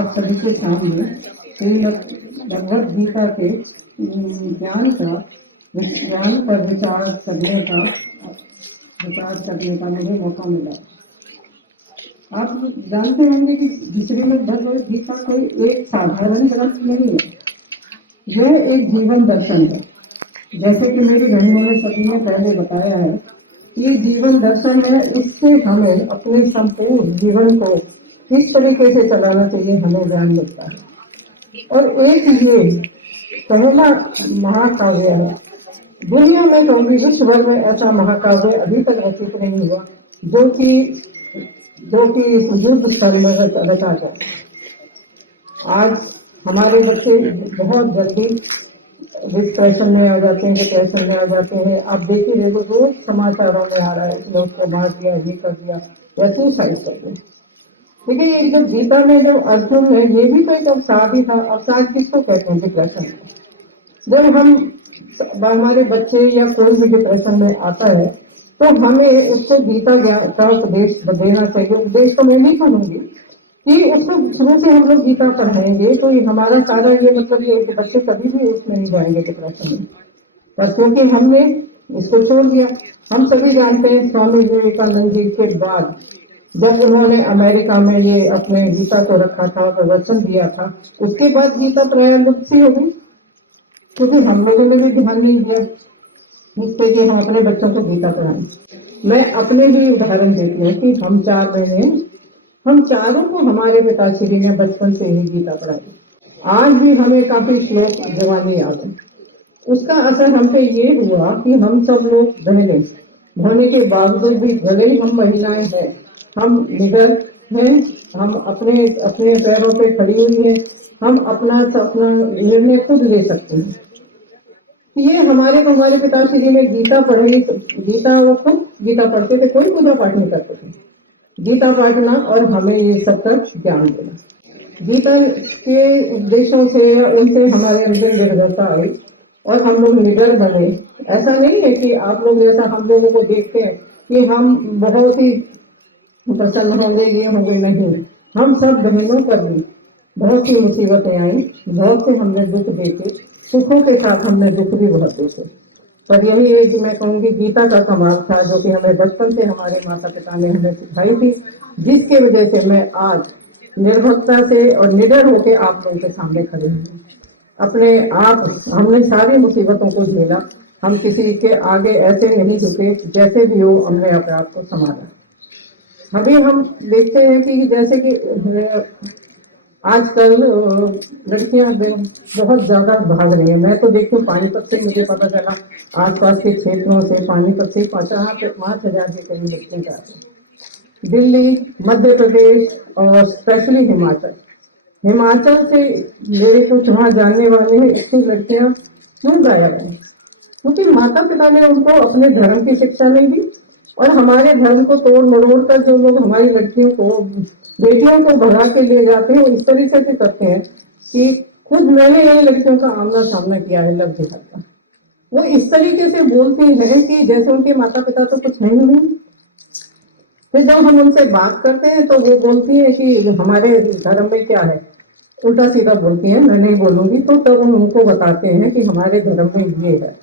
आप सभी के सामने श्रीमद् भगवद गीता के ज्ञान पर विचार करने का मुझे मौका मिला। आप जानते होंगे कि श्रीमद् भगवद गीता कोई एक साधारण ग्रंथ नहीं है, यह एक जीवन दर्शन है। जैसे कि मेरी बहनों ने सभी ने पहले बताया है, ये जीवन दर्शन है। इससे हमें अपने संपूर्ण जीवन को किस तरीके से चलाना चाहिए हमें ज्ञान मिलता है। और एक ये पहला महाकाव्य है दुनिया में, तो भी विश्व भर में ऐसा महाकाव्य अभी तक रचित नहीं हुआ जो कि युद्ध स्थल में रचा जाए। आज हमारे बच्चे बहुत जल्दी डिप्रेशन में आ जाते हैं, डिप्रेशन में आ जाते हैं। आप देखिए, देखो रोज समाचारों में आ रहा है कि उसको मार दिया, ये कर दिया या सुसाइड कर दिया। ठीक है, ये जो गीता में जो अर्जुन है, ये भी तो एक अवसाद ही था। अवसाद किसको कहते हैं? डिप्रेशन। जब हमारे बच्चे या कोई भी डिप्रेशन में आता है तो हमें उसको गीता का उपदेश देना चाहिए। उपदेश तो मैं नहीं कहूंगी कि उसको शुरू से हम लोग गीता पढ़ाएंगे तो ये हमारा सारा ये मतलब ये कि बच्चे कभी भी उसमें नहीं जाएंगे डिप्रेशन में, पर क्योंकि हमने इसको छोड़ दिया। हम सभी जानते हैं स्वामी विवेकानंद जी के बाद जब उन्होंने अमेरिका में ये अपने गीता को रखा था, प्रदर्शन दिया था, उसके बाद गीता प्राय लुप्त सी हो गई, क्योंकि हम लोगों ने भी ध्यान नहीं दिया इस पे कि हम अपने बच्चों को गीता पढ़ाएं। मैं अपने ही उदाहरण देती हूँ कि हम 4 बहने, हम चारों को हमारे पिताश्री ने बचपन से ही गीता पढ़ाई। आज भी हमें काफी श्लोक जवानी याद है। उसका असर हम पे ये हुआ कि हम सब लोग बहने होने के बावजूद भी, भले ही हम महिलाएं हैं, हम निडर हैं, हम अपने अपने पैरों पे खड़ी हुई हैं, हम अपना निर्णय खुद ले सकते हैं। ये हमारे पिताश्री ने गीता पढ़ी, गीता वो खुद गीता पढ़ते थे, कोई पूजा पाठ नहीं करते थे। गीता पढ़ना और हमें ये सब का ज्ञान देना। गीता के उपदेशों से उनसे हमारे अंदर निर्भरता आई और हम लोग निडर बने। ऐसा नहीं है कि आप लोग जैसा हम लोगों को देखते हैं कि हम बहुत ही प्रसन्न होंगे, ये होंगे, नहीं। हम सब बहनों पर भी बहुत सी मुसीबतें आई, बहुत से हमने दुख देखे, सुखों के साथ हमने दुख भी बहुत देखे। पर यही है कि मैं कहूंगी गीता का कमाल था, जो कि हमें बचपन से हमारे माता पिता ने हमें सिखाई थी, जिसके वजह से मैं आज निर्भरता से और निडर होकर आप लोगों के सामने खड़े हूँ। अपने आप हमने सारी मुसीबतों को झेला, हम किसी के आगे ऐसे नहीं झुके, जैसे भी हो हमने अपने आप को संभाला। अभी हम देखते हैं कि जैसे कि आजकल लड़कियां बहुत ज्यादा भाग रही है। मैं तो देखती हूँ पानीपत से मुझे पता चला, आसपास के क्षेत्रों से पानीपत से 5,000 के करीब लड़कियां जाती हैं। दिल्ली, मध्य प्रदेश और स्पेशली हिमाचल से मेरे कुछ वहां जानने वाले हैं। इतनी लड़कियां क्यों गायब है? क्योंकि माता पिता ने उनको अपने धर्म की शिक्षा नहीं दी, और हमारे धर्म को तोड़ मरोड़ कर जो लोग हमारी लड़कियों को, बेटियों को भगा के ले जाते हैं, वो इस तरीके से करते हैं कि खुद मैंने इन लड़कियों का आमना सामना किया है लव जिहाद का। वो इस तरीके से बोलती हैं कि जैसे उनके माता पिता तो कुछ है ही नहीं। फिर जब हम उनसे बात करते हैं तो वो बोलती है कि हमारे धर्म में क्या है, उल्टा सीधा बोलती है, मैं नहीं बोलूंगी। तो तब हम उनको बताते हैं कि हमारे धर्म में ये है,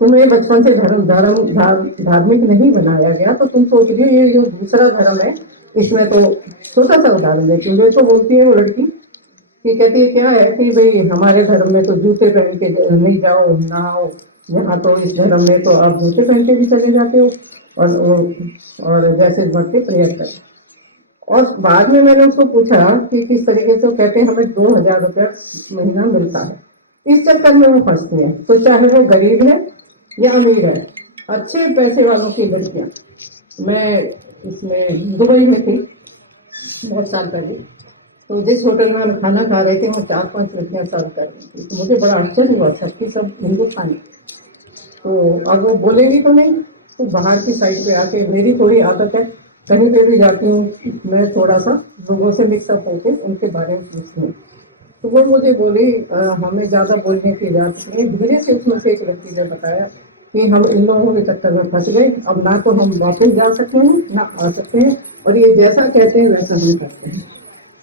तुम्हें बचपन से धार्मिक नहीं बनाया गया, तो तुम सोच रही हो ये जो दूसरा धर्म है इसमें। तो छोटा सा उदाहरण देती हूँ। तो बोलती है वो लड़की कि कहती है क्या है कि भाई हमारे धर्म में तो जूते पहन के नहीं जाओ, नहाओ, यहाँ तो इस धर्म में तो आप जूते पहन के भी चले जाते हो और जैसे भक्ति प्रेयर करें। और बाद में मैंने उसको पूछा कि किस तरीके से, वो कहते हैं हमें 2,000 रुपया महीना मिलता है। इस चक्कर में वो फंसती है। तो चाहे वो गरीब है या अमीर है, अच्छे पैसे वालों की लड़कियां। मैं इसमें दुबई में थी बहुत साल पहले, तो जिस होटल में हम खाना खा रहे थे वहाँ 4-5 लड़कियां सर्व कर रही थी। तो मुझे बड़ा आश्चर्य हुआ, सबकी सब हिंदू खाने। तो अब वो बोलेंगी तो नहीं, तो बाहर की साइड पे आके, मेरी थोड़ी आदत है कहीं पे भी जाती हूँ मैं थोड़ा सा लोगों से मिक्सअप होके उनके बारे में पूछती हूँ। तो वो मुझे बोली हमें ज्यादा बोलने की इजाजत नहीं। धीरे से उसमें से एक लड़की ने बताया कि हम इन लोगों के चक्कर में फंस गए, अब ना तो हम वापस जा सकते हैं ना आ सकते हैं, और ये जैसा कहते हैं वैसा हम करते हैं।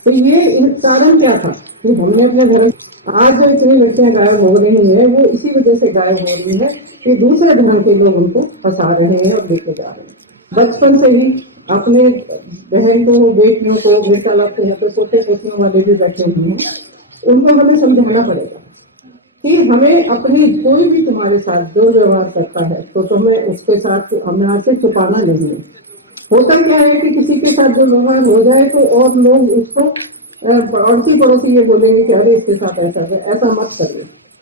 तो ये कारण क्या था कि हमने अपने धर्म, आज जो इतनी लड़कियां गायब हो रही हैं वो इसी वजह से गायब हो रही है कि दूसरे धर्म के लोग उनको फंसा रहे हैं और लेके जा रहे हैं। बचपन से ही अपने बहन को, बेटियों को, बेटा लगते हैं तो छोटे पोतियों वाले भी बैठे हुए हैं, उनको हमें समझाना पड़ेगा कि हमें अपनी, कोई भी तुम्हारे साथ जो व्यवहार करता है तो तुम्हें उसके साथ हमें से छुपाना नहीं है। होता क्या है कि किसी के साथ जो व्यवहार हो जाए तो और लोग उसको पड़ोसी पड़ोसी ये बोलेंगे कि अरे इसके साथ ऐसा है, ऐसा मत करिए।